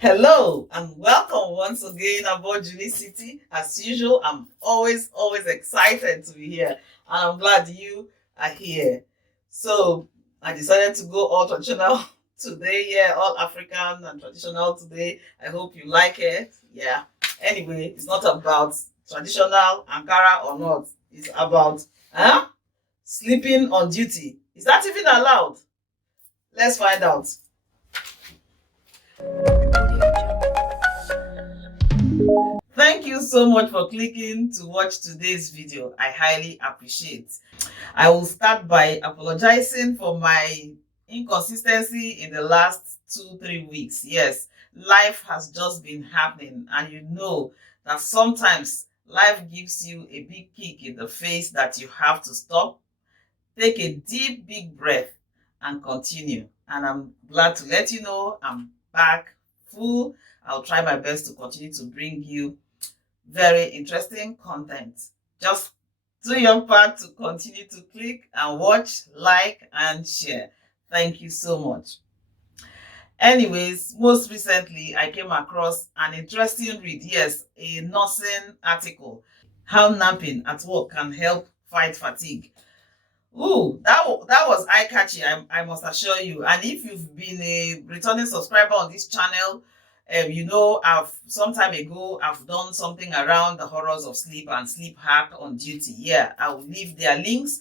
Hello and welcome once again aboard Juliecity. As usual, I'm always excited to be here, and I'm glad you are here. So I decided to go all traditional today. Yeah, all African and traditional today. I hope you like it. Yeah. Anyway, it's not about traditional Ankara or not. It's about sleeping on duty. Is that even allowed? Let's find out. Thank you so much for clicking to watch today's video. I highly appreciate. I will start by apologizing for my inconsistency in the last 2-3 weeks. Yes, life has just been happening, and you know that sometimes life gives you a big kick in the face that you have to stop, take a deep, big breath, and continue. And I'm glad to let you know I'm back full. I'll try my best to continue to bring you very interesting content. Just do your part to continue to click and watch, like, and share. Thank you so much. Anyways, most recently, I came across an interesting read. Yes, a nursing article. How napping at work can help fight fatigue. Ooh, that was eye-catchy, I must assure you. And if you've been a returning subscriber on this channel, you know, some time ago, I've done something around the horrors of sleep and sleep hack on duty. Yeah, I will leave their links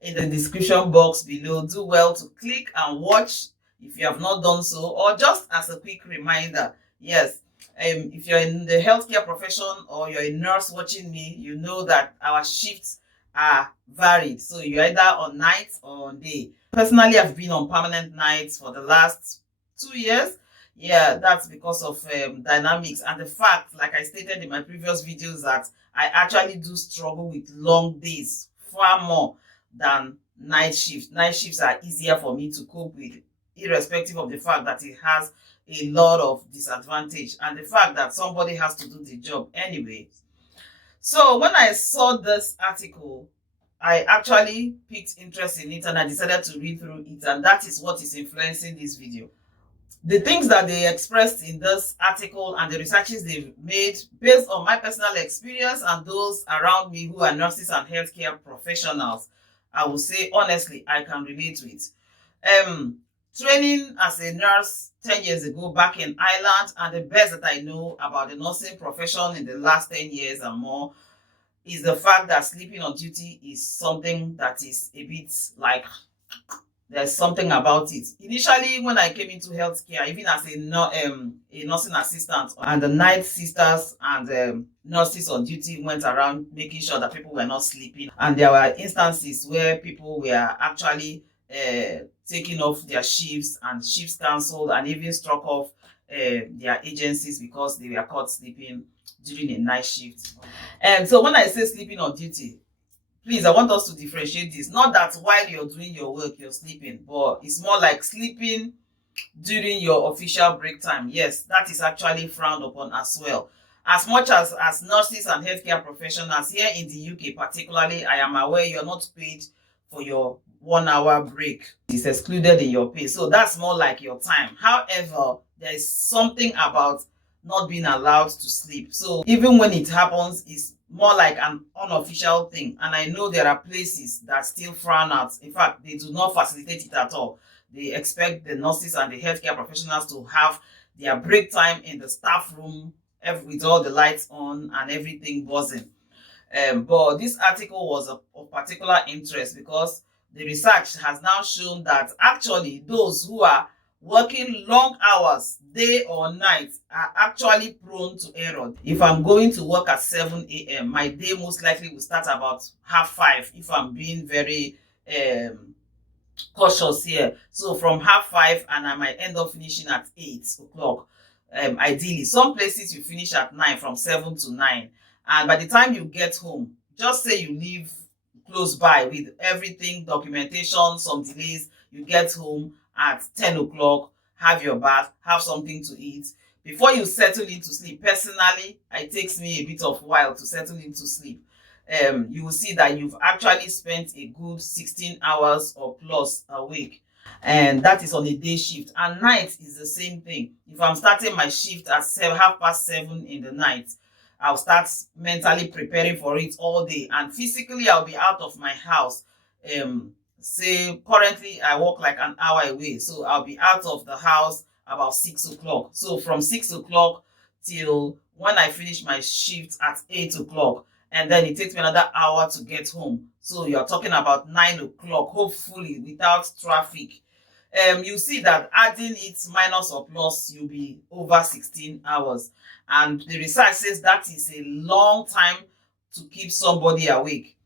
in the description box below. Do well to click and watch if you have not done so, or just as a quick reminder. Yes, if you're in the healthcare profession or you're a nurse watching me, you know that our shifts are varied. So you're either on nights or on day. Personally, I've been on permanent nights for the last 2 years. Yeah, that's because of dynamics and the fact, like I stated in my previous videos, that I actually do struggle with long days far more than night shifts. Night shifts are easier for me to cope with, irrespective of the fact that it has a lot of disadvantage and the fact that somebody has to do the job anyway. So when I saw this article, I actually picked interest in it and I decided to read through it, and that is what is influencing this video. The things that they expressed in this article and the researches they've made based on my personal experience and those around me who are nurses and healthcare professionals, I will say honestly, I can relate with. Training as a nurse 10 years ago back in Ireland, and the best that I know about the nursing profession in the last 10 years and more is the fact that sleeping on duty is something that is a bit like there's something about it. Initially, when I came into healthcare, even as a nursing assistant, and the night sisters and nurses on duty went around making sure that people were not sleeping. And there were instances where people were actually taking off their shifts and shifts cancelled and even struck off their agencies because they were caught sleeping during a night shift. And so when I say sleeping on duty, please, I want us to differentiate this. Not that while you're doing your work, you're sleeping, but it's more like sleeping during your official break time. Yes, that is actually frowned upon as well. As much as nurses and healthcare professionals here in the UK particularly, I am aware you're not paid for your 1 hour break. It's excluded in your pay. So that's more like your time. However, there is something about not being allowed to sleep. So even when it happens, it's more like an unofficial thing. And I know there are places that still frown out. In fact, they do not facilitate it at all. They expect the nurses and the healthcare professionals to have their break time in the staff room with all the lights on and everything buzzing. But this article was of particular interest because the research has now shown that actually those who are working long hours, day or night, are actually prone to error. If I'm going to work at 7 a.m., my day most likely will start about 5:30 if I'm being very cautious here. So from 5:30, and I might end up finishing at 8 o'clock. Ideally, some places you finish at 9, from 7 to 9. And by the time you get home, just say you live close by with everything, documentation, some delays, you get home at 10 o'clock, have your bath, have something to eat. Before you settle into sleep, personally, it takes me a bit of a while to settle into sleep. You will see that you've actually spent a good 16 hours or plus a week. and that is on a day shift. And night is the same thing. If I'm starting my shift at 7:30 in the night, I'll start mentally preparing for it all day, and physically I'll be out of my house. Say currently I work like an hour away, so I'll be out of the house about 6 o'clock. So from 6 o'clock till when I finish my shift at 8 o'clock, and then it takes me another hour to get home. So you're talking about 9 o'clock, hopefully without traffic. You see that adding it minus or plus, you'll be over 16 hours. And the research says that is a long time to keep somebody awake.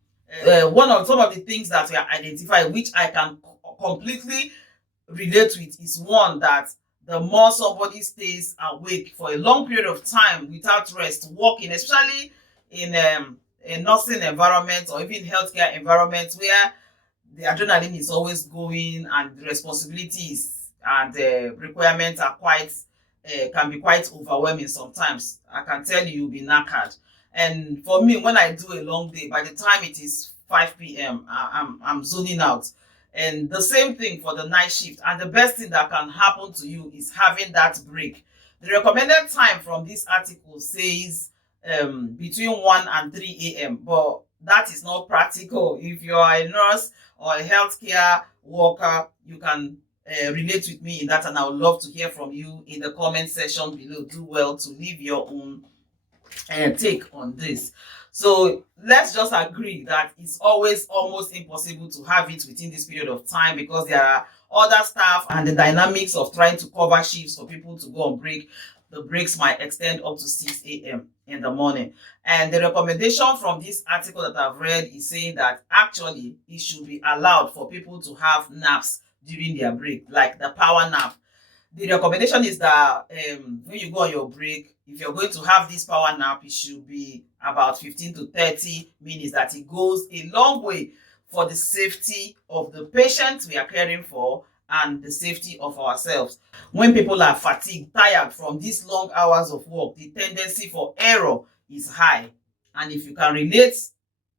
One of some of the things that we are identifying, which I can completely relate with, is one, that the more somebody stays awake for a long period of time without rest, working, especially in a nursing environment or even healthcare environment where the adrenaline is always going and the responsibilities and the requirements are quite can be quite overwhelming sometimes. I can tell you, you'll be knackered. And for me, when I do a long day, by the time it is 5 p.m., I'm zoning out. And the same thing for the night shift. And the best thing that can happen to you is having that break. The recommended time from this article says between 1 and 3 a.m. But that is not practical. If you are a nurse or a healthcare worker, you can relate with me in that, and I would love to hear from you in the comment section below. Do well to leave your own take on this. So let's just agree that it's always almost impossible to have it within this period of time, because there are other staff and the dynamics of trying to cover shifts for people to go on break. The breaks might extend up to 6 a.m. in the morning. And the recommendation from this article that I've read is saying that actually it should be allowed for people to have naps during their break, like the power nap. The recommendation is that when you go on your break, if you're going to have this power nap, it should be about 15 to 30 minutes, that it goes a long way for the safety of the patient we are caring for and the safety of ourselves. When people are fatigued, tired from these long hours of work, the tendency for error is high. And if you can relate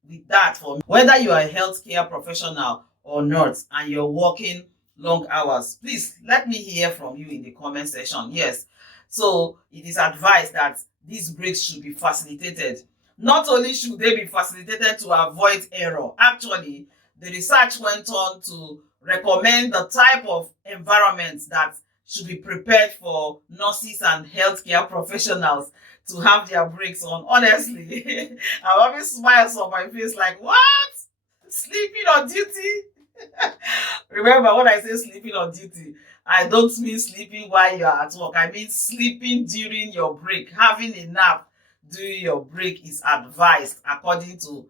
with that, for whether you are a healthcare professional or not and you're working long hours, please let me hear from you in the comment section. Yes, so it is advised that these breaks should be facilitated. Not only should they be facilitated to avoid error, actually the research went on to recommend the type of environment that should be prepared for nurses and healthcare professionals to have their breaks on. Honestly, I always smiles on my face like, what? Sleeping on duty? Remember, when I say sleeping on duty, I don't mean sleeping while you are at work. I mean sleeping during your break. Having a nap during your break is advised according to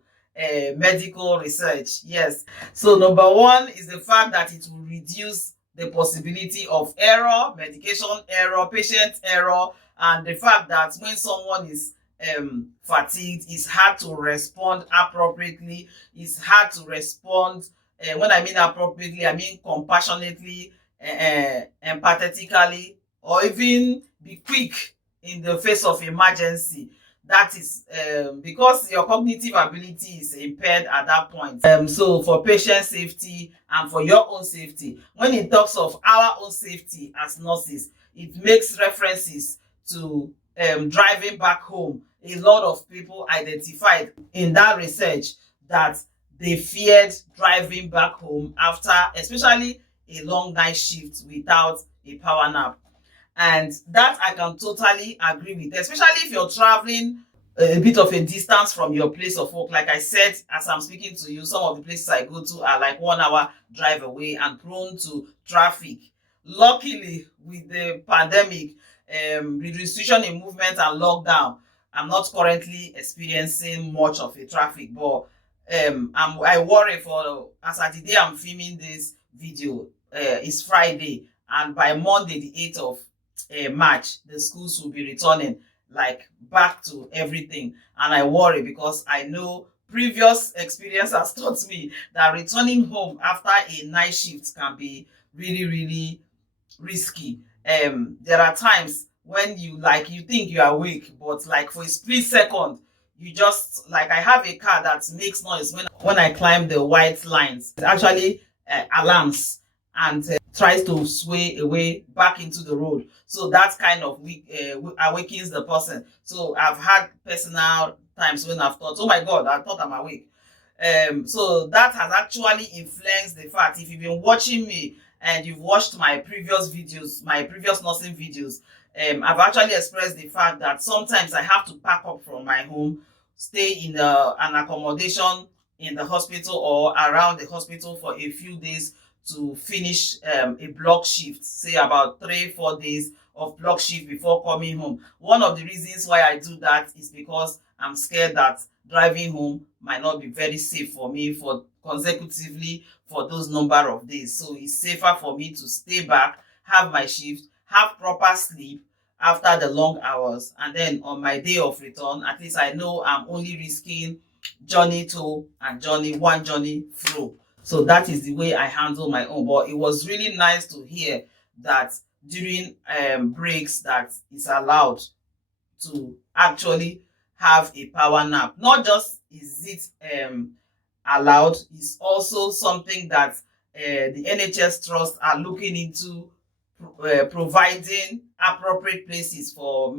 medical research. Yes. So number one is the fact that it will reduce the possibility of error, medication error, patient error, and the fact that when someone is fatigued, it's hard to respond appropriately. It's hard to respond. When I mean appropriately, I mean compassionately, empathetically, or even be quick in the face of emergency. That is because your cognitive ability is impaired at that point. So for patient safety and for your own safety, when it talks of our own safety as nurses, it makes references to driving back home. A lot of people identified in that research that they feared driving back home after, especially a long night shift without a power nap. And that I can totally agree with, especially if you're traveling a bit of a distance from your place of work. Like I said, as I'm speaking to you, some of the places I go to are like 1 hour drive away and prone to traffic. Luckily, with the pandemic, with restriction in movement and lockdown, I'm not currently experiencing much of a traffic, but I worry for, as at the day I'm filming this video, it's Friday, and by Monday the 8th of March, the schools will be returning like back to everything. And I worry because I know previous experience has taught me that returning home after a night shift can be really, really risky. There are times when you think you're awake, but like for a split second, you just, like, I have a car that makes noise when I climb the white lines. It actually alarms, and tries to sway away back into the road. So that kind of awakens the person. So I've had personal times when I've thought, oh my God, I thought I'm awake. So that has actually influenced the fact, if you've been watching me and you've watched my previous videos, my previous nursing videos, I've actually expressed the fact that sometimes I have to pack up from my home, stay in an accommodation in the hospital or around the hospital for a few days to finish a block shift, say about 3-4 days of block shift before coming home. One of the reasons why I do that is because I'm scared that driving home might not be very safe for me for consecutively for those number of days. So it's safer for me to stay back, have my shift, have proper sleep after the long hours, and then on my day of return, at least I know I'm only risking journey to and one journey through. So that is the way I handle my own. But it was really nice to hear that during breaks that it's allowed to actually have a power nap. Not just is it allowed, it's also something that the NHS Trust are looking into, providing appropriate places for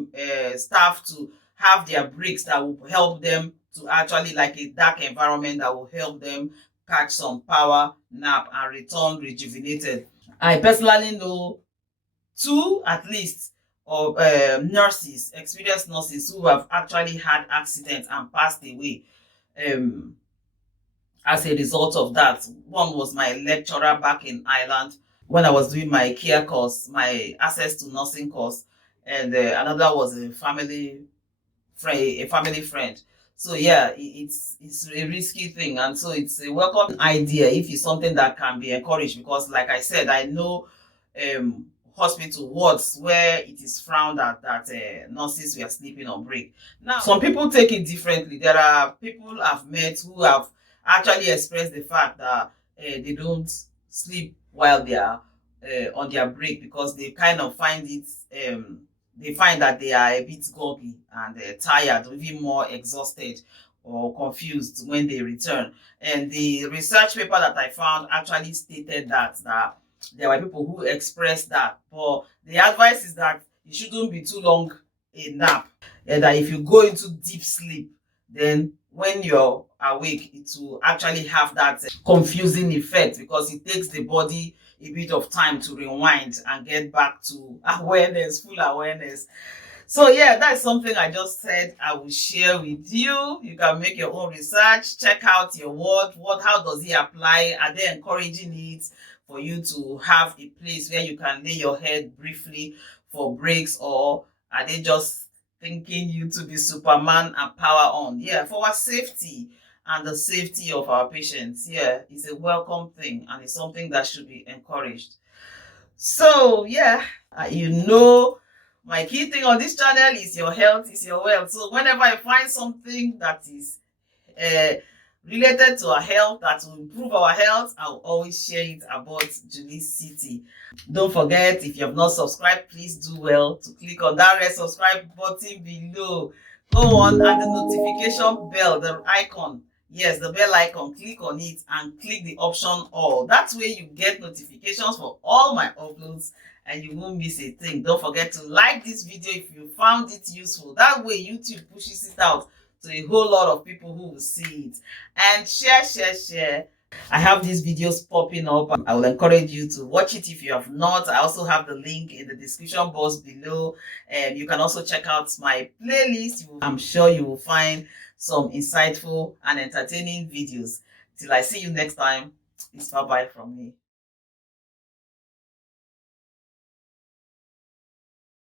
staff to have their breaks that will help them to actually, like a dark environment that will help them catch some power nap and return rejuvenated. I personally know 2 at least of nurses, experienced nurses who have actually had accidents and passed away as a result of that. One was my lecturer back in Ireland when I was doing my care course, my access to nursing course, and another was a family friend. So yeah, it's a risky thing, and so it's a welcome idea if it's something that can be encouraged, because like I said, I know hospital wards where it is frowned at that nurses were sleeping on break. Now, some people take it differently. There are people I've met who have actually expressed the fact that they don't sleep while they are on their break, because they kind of find it they find that they are a bit groggy and tired, or even more exhausted or confused when they return. And the research paper that I found actually stated that there were people who expressed that. But the advice is that it shouldn't be too long a nap, and that if you go into deep sleep, then when you're awake, it will actually have that confusing effect, because it takes the body a bit of time to rewind and get back to awareness, full awareness. So yeah, that's something I just said I will share with you. You can make your own research, check out your ward. How does it apply? Are they encouraging it for you to have a place where you can lay your head briefly for breaks, or are they just thinking you to be Superman and power on? Yeah, for our safety and the safety of our patients, yeah, it's a welcome thing, and it's something that should be encouraged. So yeah, you know, my key thing on this channel is your health is your wealth. So whenever I find something that is related to our health, that will improve our health, I'll always share it about Juliecity. Don't forget, if you have not subscribed, please do well to click on that red subscribe button below. Go on, and the notification bell, the icon, yes, the bell icon, click on it and click the option all. That way you get notifications for all my uploads and you won't miss a thing. Don't forget to like this video if you found it useful. That way YouTube pushes it out to a whole lot of people who will see it. And share. I have these videos popping up. I will encourage you to watch it if you have not. I also have the link in the description box below. And you can also check out my playlist. I'm sure you will find some insightful and entertaining videos. Till I see you next time, it's bye-bye from me.